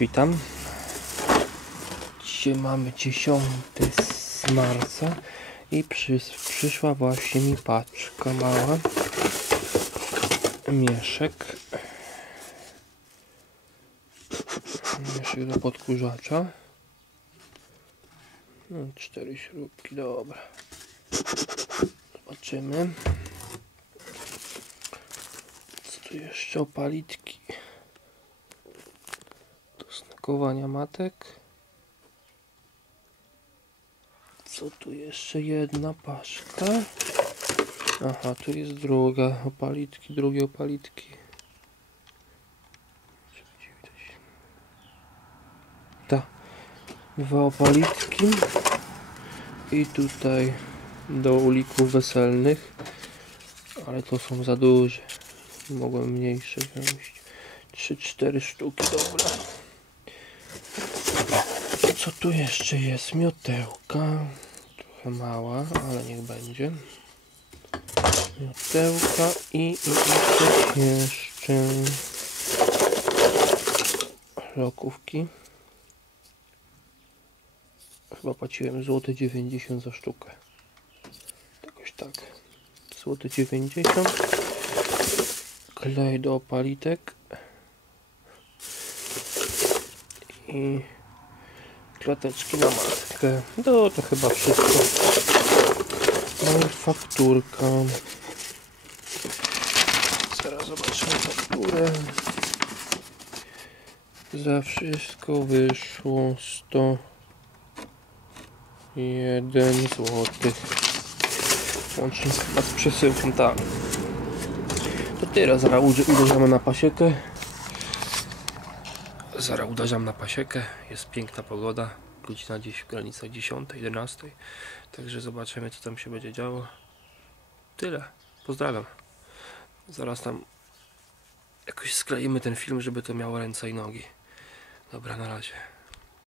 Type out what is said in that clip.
Witam. Dzisiaj mamy 10 z marca i przy, przyszła właśnie mi paczka mała. Mieszek. Mieszek do podkurzacza. No, cztery śrubki, dobra. Zobaczymy. Co tu jeszcze? Opalitki do snakowania matek. Co tu jeszcze? Jedna paszka. Aha, tu jest druga. Opalitki, drugie opalitki. Ta. Dwa opalitki. I tutaj do ulików weselnych. Ale to są za duże. Mogłem mniejsze wziąć. 3-4 sztuki, dobra. Co tu jeszcze jest? Miotełka. Trochę mała, ale niech będzie. Miotełka i, i, i coś jeszcze. Lokówki. Chyba płaciłem złote 90 za sztukę. Jakoś tak. Złote 90. Klej do opalitek. I klateczki na matkę. No to chyba wszystko. Fakturka. Zaraz zobaczymy fakturę. Za wszystko wyszło 101 zł. Łącznie z przesyłką, tak. To teraz zaraz uder- uderzamy na pasiekę. Zaraz uderzam na pasiekę. Jest piękna pogoda. Godzina gdzieś w granicach 10, 11. Także zobaczymy co tam się będzie działo. Tyle. Pozdrawiam. Zaraz tam jakoś skleimy ten film, żeby to miało ręce i nogi. Dobra, na razie.